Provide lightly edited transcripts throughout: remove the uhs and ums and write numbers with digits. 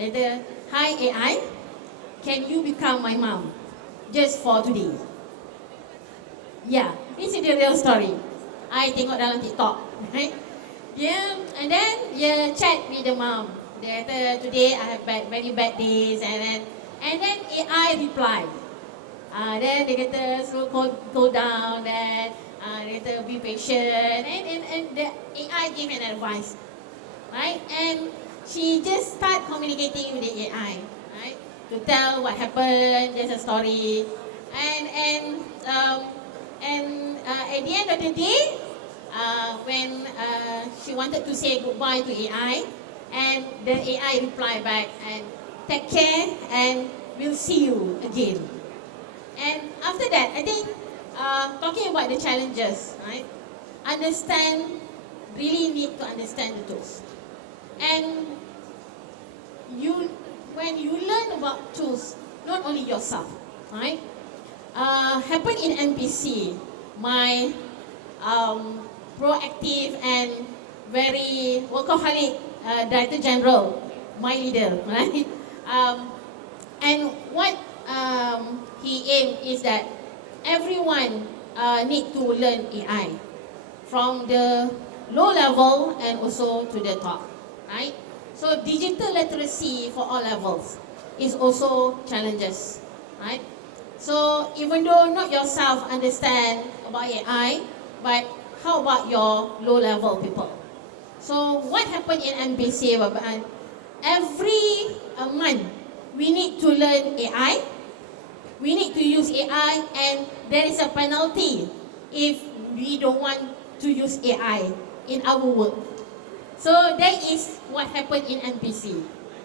Later, hi AI, can you become my mom? Just for today. Yeah, this is the real story. I tengok dalam TikTok, right? Yeah, and then chat with the mom. Dia kata, today I have very bad days, and then AI reply. Then dia kata, so go down, then dia kata, be patient, and the AI give an advice, right? And she just start communicating with the AI, right? To tell what happened, there's a story, and at the end of the day, when she wanted to say goodbye to AI, and the AI replied back and take care and we'll see you again. And after that, I think talking about the challenges, right? Really need to understand the tools. And when you learn about tools, not only yourself, right? Happen in NPC, my proactive and very workaholic Director General, my leader, right? And what he aimed is that everyone need to learn AI from the low level and also to the top, right? So digital literacy for all levels is also challenges, right? So even though not yourself understand about AI, but how about your low level people? So what happened in NBC? Every month we need to learn AI, we need to use AI, and there is a penalty if we don't want to use AI in our work. So that is what happened in NPC.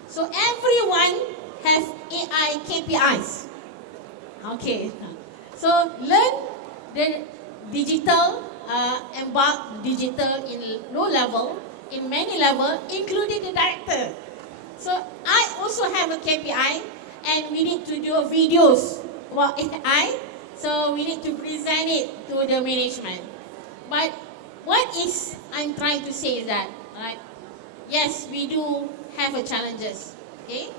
So everyone has AI KPIs. Okay, so learn the digital, embark digital in low level, in many level, including the director. So I also have a KPI, and we need to do videos about AI. So we need to present it to the management. But what is I'm trying to say is that, right? Yes, we do have a challenges, okay?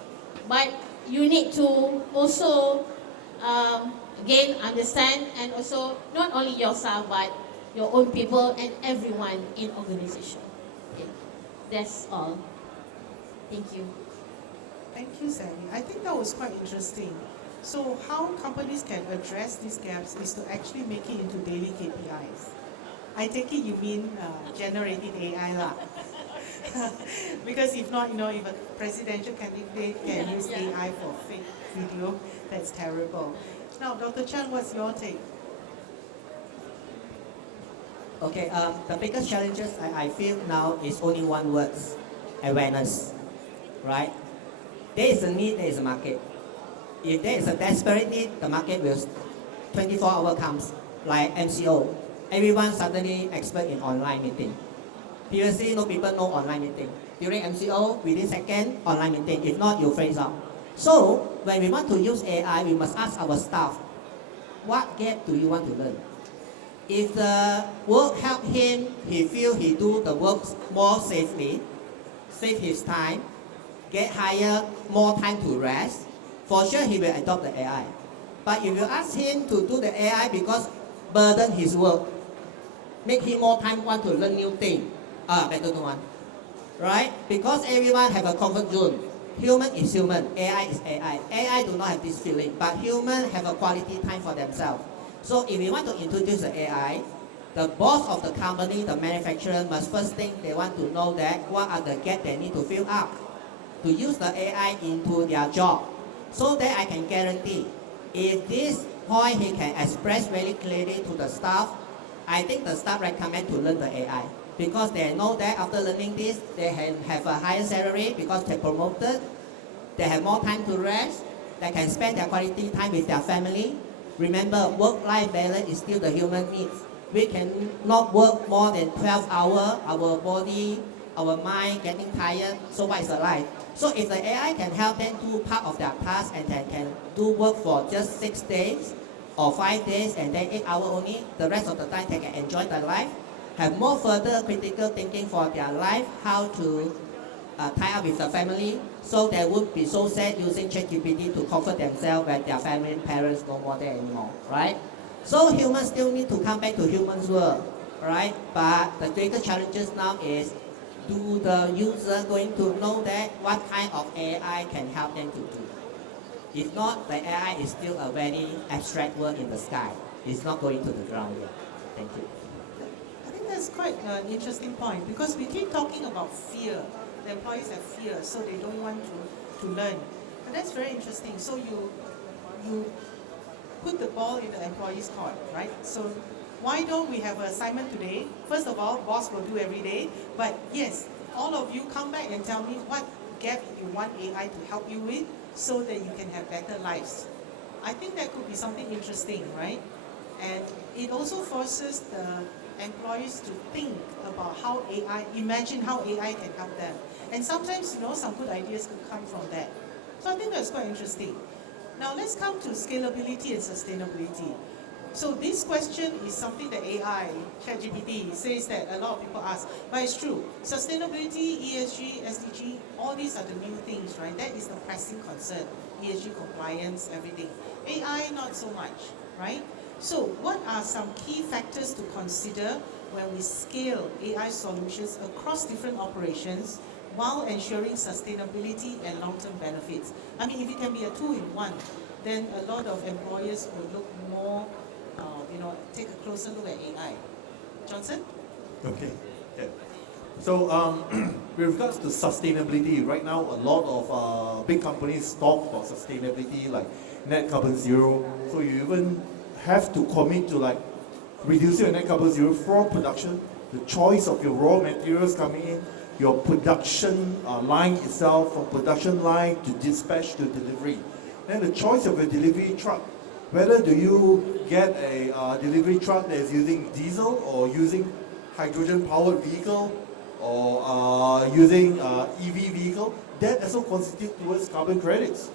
But you need to also again understand, and also not only yourself but your own people and everyone in organization. Okay. That's all. Thank you. Thank you, Sally. I think that was quite interesting. So how companies can address these gaps is to actually make it into daily KPIs. I take it you mean generating AI lah. Because if not, if a presidential candidate can use AI for fake video, that's terrible. Now, Dr. Chan, what's your take? Okay, the biggest challenges I feel now is only one word: awareness, right? There is a need, there is a market. If there is a desperate need, the market will 24 hours comes, like MCO. Everyone suddenly expert in online meeting. Previously, no people know online meeting. During MCO, within second, online meeting. If not, you freeze out. So, when we want to use AI, we must ask our staff, what gap do you want to learn? If the work help him, he feel he do the work more safely, save his time, get higher, more time to rest, for sure he will adopt the AI. But if you ask him to do the AI because burden his work, make him more time want to learn new thing, better don't want. Right? Because everyone have a comfort zone. Human is human, AI is AI. AI do not have this feeling, but human have a quality time for themselves. So if we want to introduce the AI, the boss of the company, the manufacturer must first think they want to know that what are the gaps they need to fill up to use the AI into their job. So that I can guarantee, if this point he can express very clearly to the staff, I think the staff recommend to learn the AI. Because they know that after learning this, they have a higher salary because they're promoted, they have more time to rest, they can spend their quality time with their family. Remember, work-life balance is still the human needs. We cannot work more than 12 hours, our body, our mind getting tired, so what is the life? So if the AI can help them do part of their task and they can do work for just 6 days or 5 days and then 8 hours only, the rest of the time they can enjoy their life, have more further critical thinking for their life, how to tie up with the family, so they would be so sad using ChatGPT to comfort themselves when their family and parents no more there anymore, right? So humans still need to come back to humans world, right? But the greater challenges now is, do the user going to know that what kind of AI can help them to do? If not, the AI is still a very abstract word in the sky. It's not going to the ground yet. Thank you. I think that's quite an interesting point because we keep talking about fear. The employees have fear, so they don't want to learn. And that's very interesting. So you put the ball in the employee's court, right? So why don't we have an assignment today? First of all, boss will do every day. But yes, all of you come back and tell me what gap you want AI to help you with so that you can have better lives. I think that could be something interesting, right? And it also forces the employees to think about how AI, imagine how AI can help them. And sometimes, some good ideas could come from that. So I think that's quite interesting. Now let's come to scalability and sustainability. So this question is something that AI, ChatGPT, says that a lot of people ask, but it's true. Sustainability, ESG, SDG, all these are the new things, right? That is the pressing concern. ESG compliance, everything. AI, not so much, right? So what are some key factors to consider when we scale AI solutions across different operations while ensuring sustainability and long-term benefits? I mean, if it can be a two-in-one, then a lot of employers will look more, take a closer look at AI. Johnson? Okay. Yeah. So with regards to sustainability, right now a lot of big companies talk about sustainability like net carbon zero. So you even have to commit to like reducing your net carbon zero from production, the choice of your raw materials coming in, your production line itself, from production line to dispatch to delivery. Then the choice of your delivery truck. Whether do you get a delivery truck that is using diesel or using hydrogen-powered vehicle or using EV vehicle, that also constitutes towards carbon credits.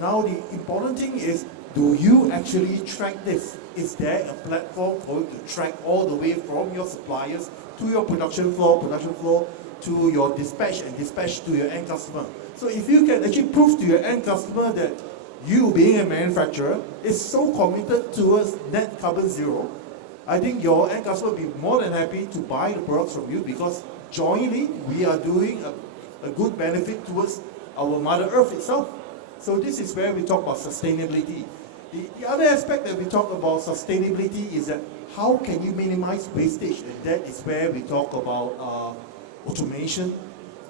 Now the important thing is, do you actually track this? Is there a platform for you to track all the way from your suppliers to your production floor to your dispatch and dispatch to your end customer? So if you can actually prove to your end customer that you being a manufacturer is so committed towards net carbon zero, I think your end customer will be more than happy to buy the products from you because jointly we are doing a good benefit towards our Mother Earth itself. So this is where we talk about sustainability. The other aspect that we talk about sustainability is that how can you minimize wastage, and that is where we talk about automation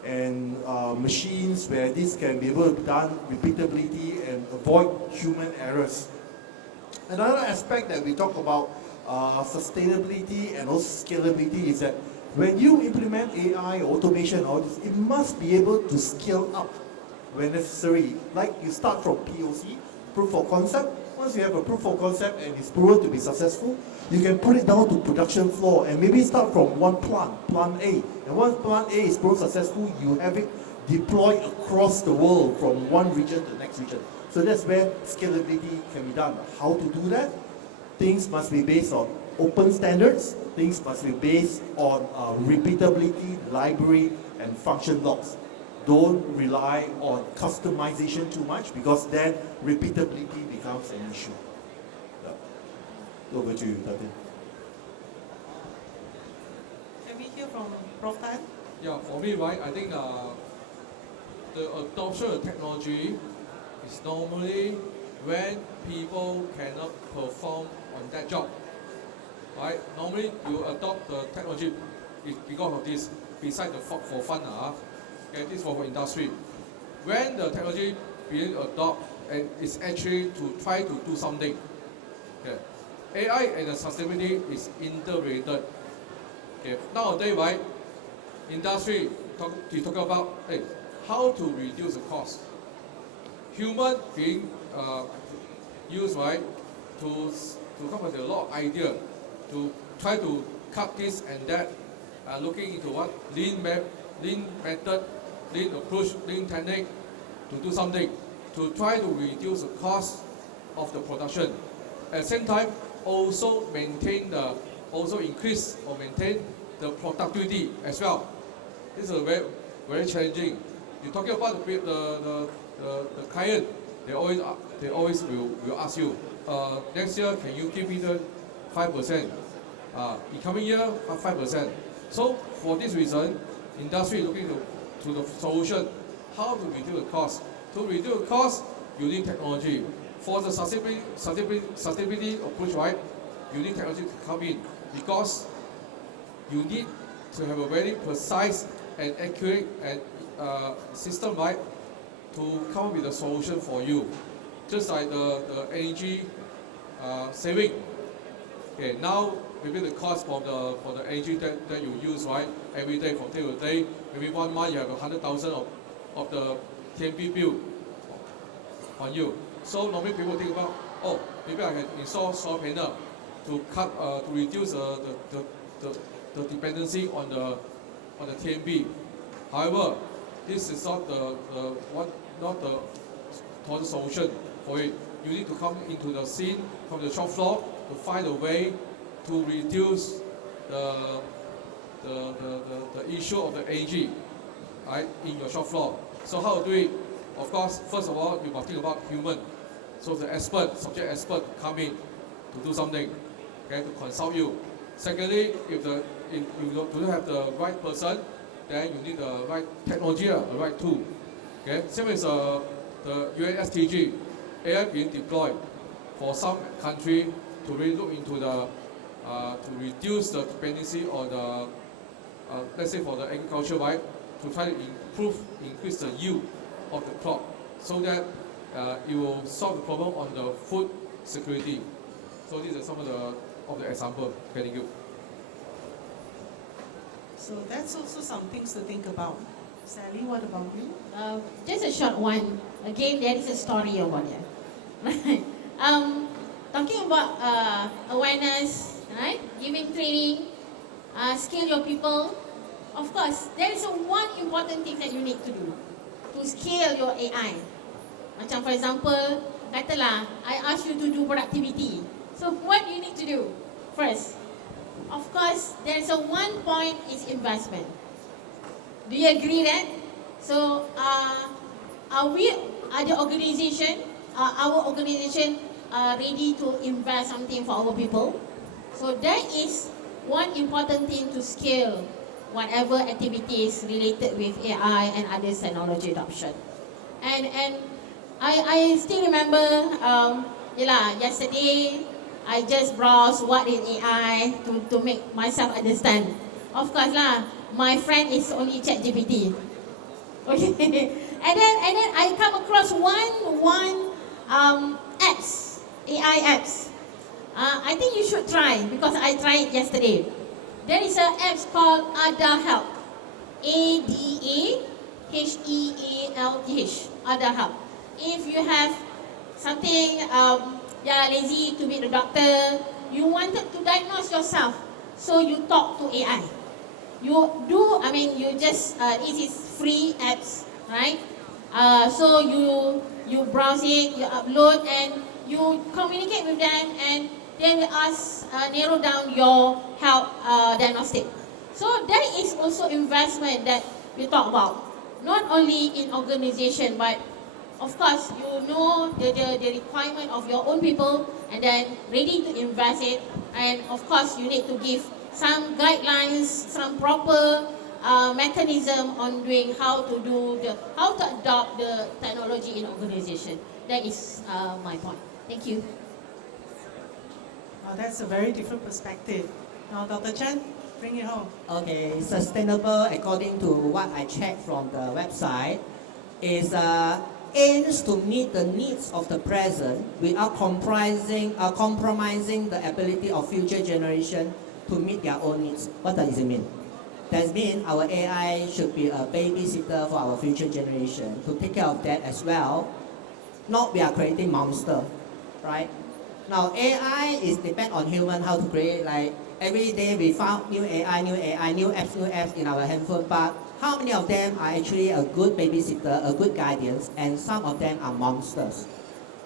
and machines where this can be able to be done repeatability and avoid human errors. Another aspect that we talk about sustainability and also scalability is that when you implement AI or automation, all this, it must be able to scale up when necessary. Like you start from POC, proof of concept. Once you have a proof of concept and it's proven to be successful, you can put it down to production floor and maybe start from one plant A. And once plant A is proven successful, you have it deployed across the world from one region to the next region. So that's where scalability can be done. How to do that? Things must be based on open standards. Things must be based on repeatability, library, and function logs. Don't rely on customization too much because then repeatability becomes an issue. Yeah. Over to you, Tatin. Can we hear from Prof Tan? Yeah, for me, right, I think the adoption of technology is normally when people cannot perform on that job. Right? Normally, you adopt the technology is because of this, besides the for fun, okay, this for industry. When the technology being adopted and it's actually to try to do something, okay, AI and the sustainability is interrelated. Okay, nowadays, right, industry talk about how to reduce the cost. Human being used, right, to come up with a lot of idea to try to cut this and that, looking into what lean method, lean approach, lean technique to do something to try to reduce the cost of the production. At the same time, also increase or maintain the productivity as well. This is a very very challenging. You're talking about the client, they always will ask you, next year can you give me the 5%? In coming year, 5%. So for this reason, industry is looking to the solution, how to reduce the cost. To reduce the cost, you need technology. For the sustainability approach, right, you need technology to come in because you need to have a very precise and accurate and system, right, to come up with a solution for you. Just like the energy saving. Okay, now maybe the cost for the energy that you use, right, every day from day to day, maybe 1 month you have 100,000 of the TNB bill on you. So normally people think about, oh, maybe I can install solar panel to cut to reduce the dependency on the TNB. However, this is not the total solution for it. You need to come into the scene from the shop floor to find a way to reduce the issue of the energy, right, in your shop floor. So how to do it? Of course, first of all, you must think about human. So the subject expert come in to do something, okay, to consult you. Secondly, if you don't have the right person, then you need the right technology, the right tool. Okay, same as the UNSTG, AI being deployed for some country to really look into the to reduce the dependency on the let's say for the agriculture, right, to try to increase the yield of the crop, so that it will solve the problem on the food security. So these are some of the examples. Okay, thank you. So that's also some things to think about. Sally, what about you? Just a short one. Again, there is a story about it. Right? Talking about awareness, right? Giving training, skill your people. Of course, there is one important thing that you need to do to scale your AI. Macam for example, katalah, I ask you to do productivity. So what you need to do first? Of course, there is one point is investment. Do you agree that? So, are the organization, our organization ready to invest something for our people? So that is one important thing to scale whatever activities related with AI and other technology adoption. And I still remember, yesterday I just browsed what is AI to make myself understand. Of course lah, my friend is only ChatGPT. Okay, and then I come across one apps, AI apps. I think you should try because I tried it yesterday. There is an app called Ada Help, ADAHEALTH, Ada Help. If you have something, lazy to meet the doctor, you wanted to diagnose yourself, so you talk to AI. You just, it is free apps, right? So you browse it, you upload, and you communicate with them, and they will narrow down your health diagnostic. So that is also investment that we talk about, not only in organization, but of course you know the requirement of your own people, and then ready to invest it. And of course you need to give some guidelines, some proper mechanism on doing how to adopt the technology in organization. That is my point. Thank you. That's a very different perspective. Now, Dr. Chen, bring it home. Okay, sustainable, according to what I checked from the website, is aims to meet the needs of the present without compromising the ability of future generation to meet their own needs. What does it mean? That means our AI should be a babysitter for our future generation to take care of that as well. Not we are creating monster, right? Now AI is depend on human how to create. Like every day we found new AI, new apps in our handphone. But how many of them are actually a good babysitter, a good guardians, and some of them are monsters.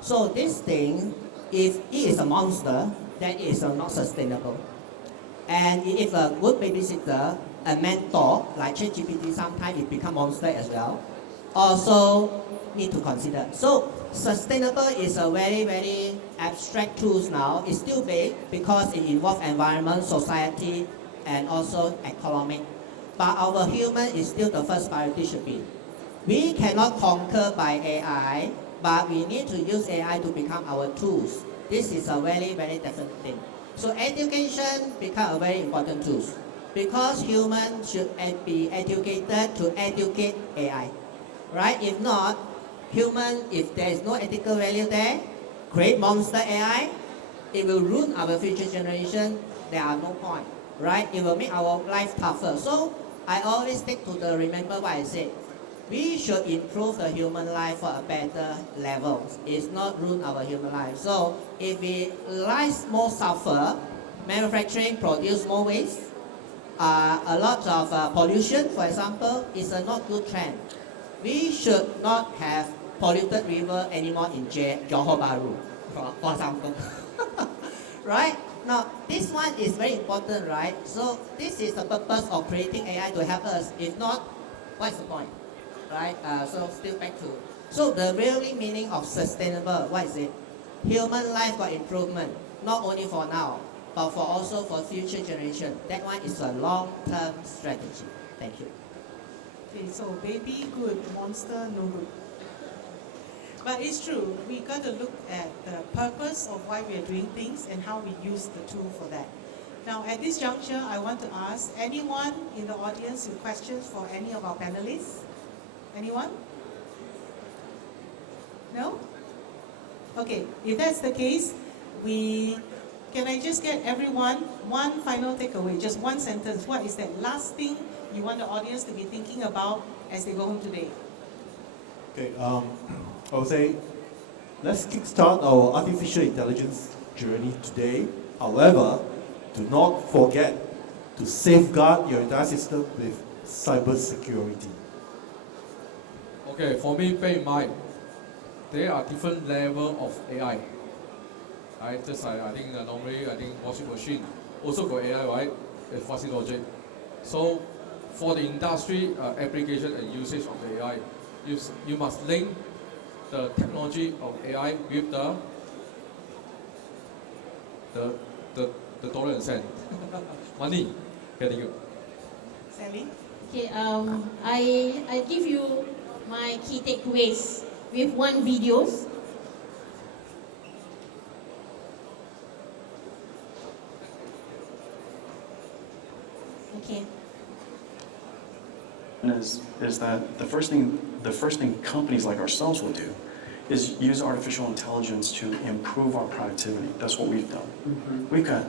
So this thing, if it is a monster, then it is not sustainable. And if a good babysitter, a mentor, like ChatGPT, sometimes it become monster as well. Also need to consider. So sustainable is a very, very abstract tools now. It's still big because it involves environment, society, and also economic. But our human is still the first priority should be. We cannot conquer by AI, but we need to use AI to become our tools. This is a very, very different thing. So education become a very important tool because humans should be educated to educate AI, right? If not, human, if there is no ethical value there, create monster AI, it will ruin our future generation. There are no point, right? It will make our life tougher. So I always stick to the remember what I said. We should improve the human life for a better level. It's not ruin our human life. So if we life more suffer, manufacturing produce more waste, a lot of pollution, for example, is a not good trend. We should not have polluted river anymore in Johor Bahru, for example. Right? Now, this one is very important, right? So this is the purpose of creating AI to help us. If not, what's the point? Right? So still back to, so the really meaning of sustainable, what is it? Human life got improvement, not only for now, but for also for future generation. That one is a long-term strategy. Thank you. Okay, so baby good, monster no good. But it's true, we got to look at the purpose of why we are doing things and how we use the tool for that. Now, at this juncture, I want to ask anyone in the audience with questions for any of our panelists? Anyone? No? Okay, if that's the case, can I just get everyone one final takeaway, just one sentence. What is that last thing you want the audience to be thinking about as they go home today? Okay, I would say let's kickstart our artificial intelligence journey today. However, do not forget to safeguard your entire system with cybersecurity. Okay, for me, bear in mind, there are different level of AI. Right, just I think normally, I think washing machine also got AI, right? Fuzzy logic. So for the industry application and usage of the AI, you must link the technology of AI with the dollar and cent money. Okay, thank you. Sally? Okay, I give you my key takeaways with one videos. Okay. Is that the first thing companies like ourselves will do is use artificial intelligence to improve our productivity. That's what we've done. We've got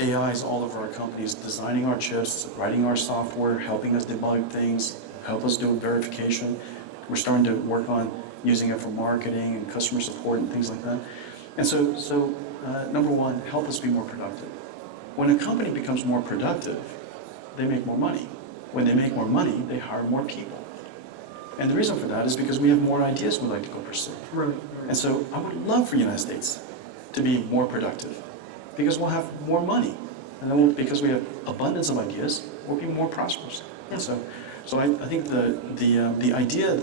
AIs all over our companies, designing our chips, writing our software, helping us debug things, help us do verification. We're starting to work on using it for marketing and customer support and things like that. And so number one, help us be more productive. When a company becomes more productive, they make more money. When they make more money, they hire more people. And the reason for that is because we have more ideas we'd like to go pursue. Right. And so I would love for the United States to be more productive because we'll have more money. And then because we have abundance of ideas, we'll be more prosperous. Yeah. And so I think the idea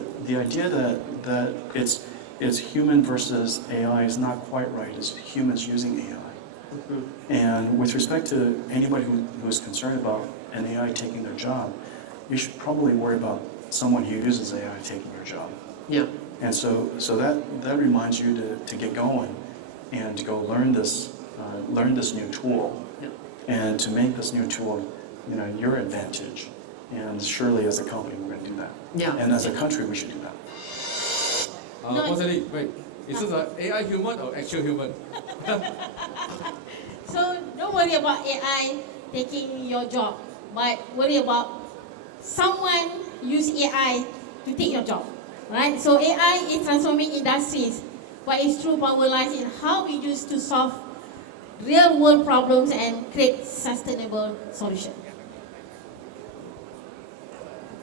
that it's human versus AI is not quite right. It's humans using AI. And with respect to anybody who is concerned about an AI taking their job, you should probably worry about someone who uses AI taking your job. Yeah. And so that reminds you to get going and to go learn this new tool, Yeah. and to make this new tool, your advantage. And surely as a company we're going to do that. Yeah. And as a country we should do that. Wait, is this an AI human or actual human? So don't worry about AI taking your job, but worry about someone use AI to take your job, right? So AI is transforming industries, but its true power lies in how we use to solve real world problems and create sustainable solutions.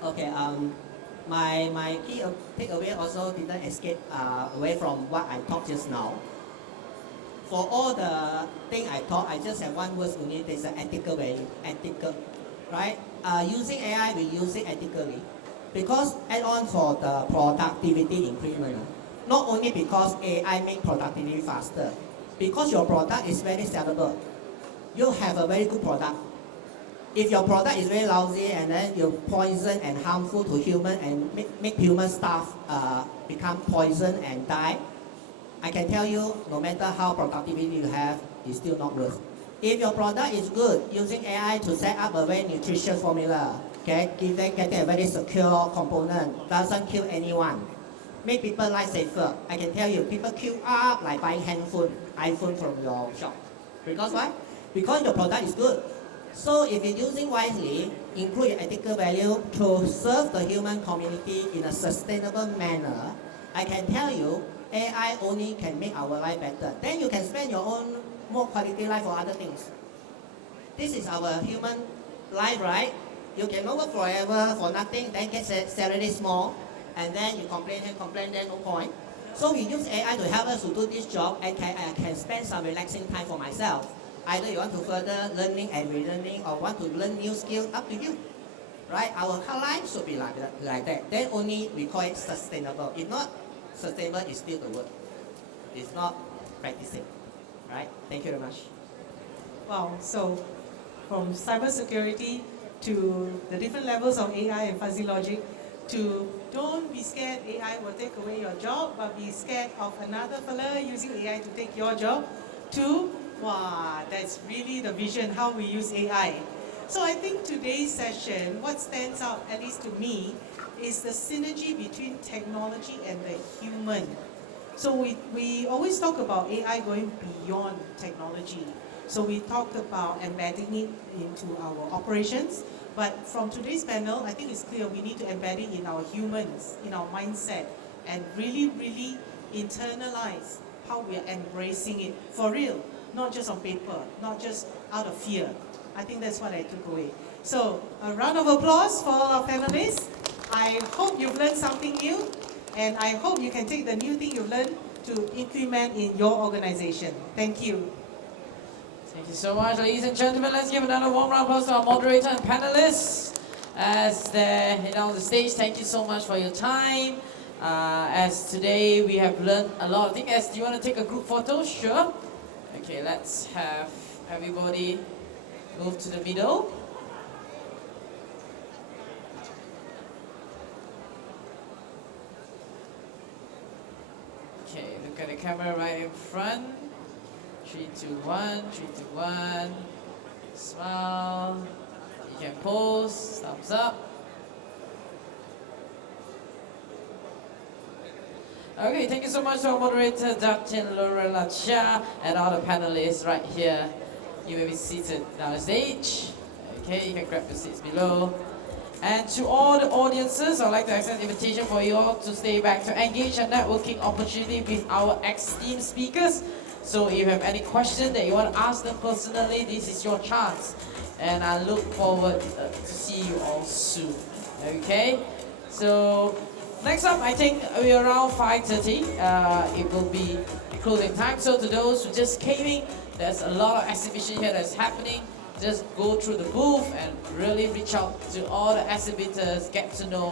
Okay, my key takeaway also didn't escape away from what I talked just now. For all the thing I taught, I just have one word only, there's an ethical value, ethical. right? Using AI, we use it ethically. Because add on for the productivity increment, not only because AI make productivity faster, because your product is very sellable. You have a very good product. If your product is very lousy and then you poison and harmful to human and make human staff become poison and die, I can tell you, no matter how productivity you have, it's still not worth. If your product is good, using AI to set up a very nutritious formula, okay, getting a very secure component, doesn't kill anyone, make people life safer. I can tell you, people queue up like buying iPhone from your shop. Because why? Because your product is good. So if you're using wisely, include your ethical value to serve the human community in a sustainable manner, I can tell you, AI only can make our life better. Then you can spend your own more quality life for other things. This is our human life, right? You can work forever for nothing, then get salary small, and then you complain, then no point. So we use AI to help us to do this job, and I can spend some relaxing time for myself. Either you want to further learning and relearning, or want to learn new skills, up to you. Right? Our life should be like that. Then only we call it sustainable. If not, sustainable is still the word. It's not practicing. Right? Thank you very much. Wow, so from cybersecurity to the different levels of AI and fuzzy logic to don't be scared AI will take away your job, but be scared of another fella using AI to take your job, to, wow, that's really the vision how we use AI. So I think today's session, what stands out, at least to me, is the synergy between technology and the human. So we always talk about AI going beyond technology. So we talked about embedding it into our operations, but from today's panel, I think it's clear we need to embed it in our humans, in our mindset, and really, really internalize how we are embracing it for real, not just on paper, not just out of fear. I think that's what I took away. So a round of applause for all our panelists. I hope you've learned something new, and I hope you can take the new thing you've learned to implement in your organization. Thank you. Thank you so much, ladies and gentlemen. Let's give another warm round of applause to our moderator and panelists as they're on the stage. Thank you so much for your time. As today we have learned a lot. I think, as do you want to take a group photo? Sure. Okay, let's have everybody move to the middle. Okay, look at the camera right in front. 3, 2, 1, 3, 2, 1. Smile. You can pose. Thumbs up. Okay, thank you so much to our moderator, Dr. Lorella Chia, and all the panelists right here. You may be seated down the stage. Okay, you can grab your seats below. And to all the audiences, I'd like to extend an invitation for you all to stay back to engage a networking opportunity with our esteemed speakers. So if you have any question that you want to ask them personally, this is your chance. And I look forward to see you all soon. Okay? So next up, I think we're around 5:30. It will be closing time. So to those who just came in, there's a lot of exhibition here that's happening. Just go through the booth and really reach out to all the exhibitors, get to know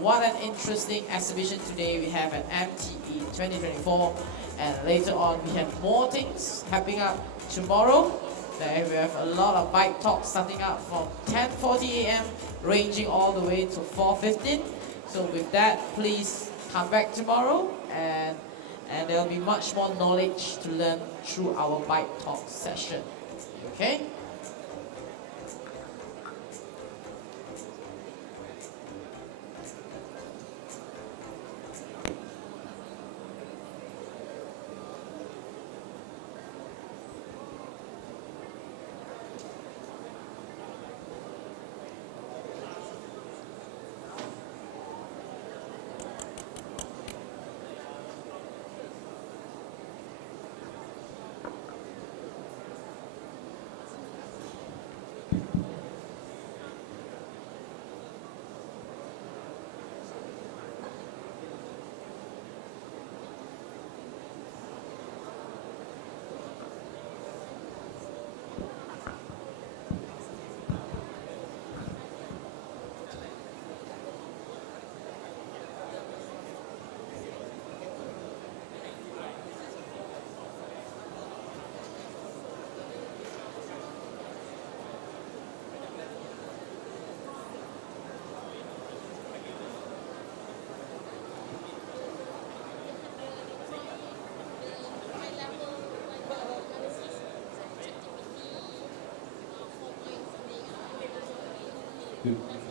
what an interesting exhibition today we have at MTE 2024. And later on, we have more things happening up tomorrow. Then we have a lot of bike talks starting up from 10:40 a.m. ranging all the way to 4:15. So with that, please come back tomorrow, and there will be much more knowledge to learn through our bike talk session. Okay? you.